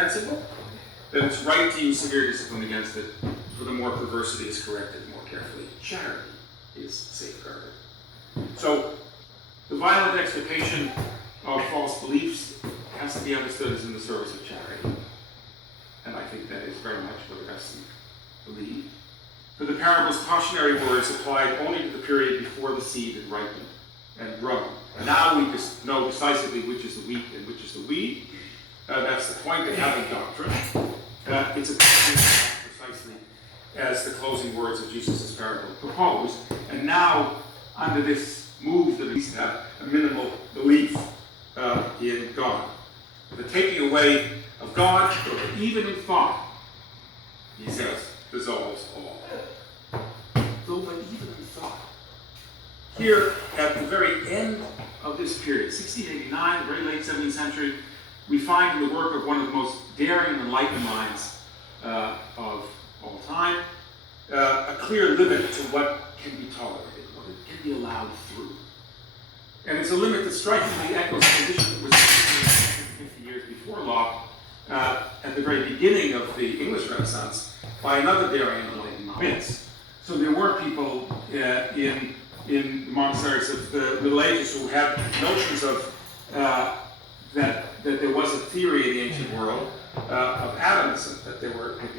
defensible, then it's right to use severe discipline against it, for the more perversity is corrected more carefully. Charity is safeguarded. So, the violent extirpation of false beliefs has to be understood as in the service of charity. And I think that is very much what Augustine believed. For the parable's cautionary words applied only to the period before the seed had ripened and grown. And now we just know decisively which is the wheat and which is the weed. That's the point of having doctrine. It's a precisely as the closing words of Jesus' parable propose. And now, under this move that we have a minimal belief in God. The taking away of God, even in thought, he says, dissolves all. Though, but even in thought. Here, at the very end of this period, 1689, very late 17th century, we find in the work of one of the most daring and enlightened minds of all time, a clear limit to what can be tolerated, what can be allowed through. And it's a limit that strikingly echoes the position that was 50 years before Locke, at the very beginning of the English Renaissance, by another daring and enlightened minds. So there were people in the monasteries of the Middle Ages who had notions of that there was a theory in the ancient world of atomism, that the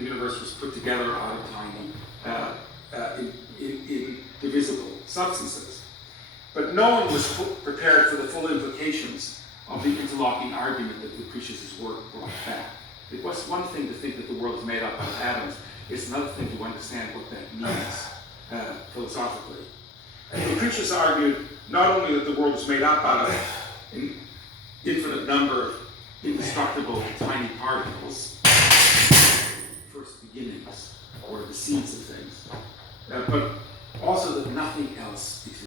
universe was put together out of tiny, indivisible substances. But no one was prepared for the full implications of the interlocking argument that Lucretius' work brought back. It was one thing to think that the world is made up of atoms. It's another thing to understand what that means philosophically. Lucretius argued not only that the world was made up out of an infinite number of indestructible tiny particles, first beginnings, or the seeds of things, but also that nothing else exists.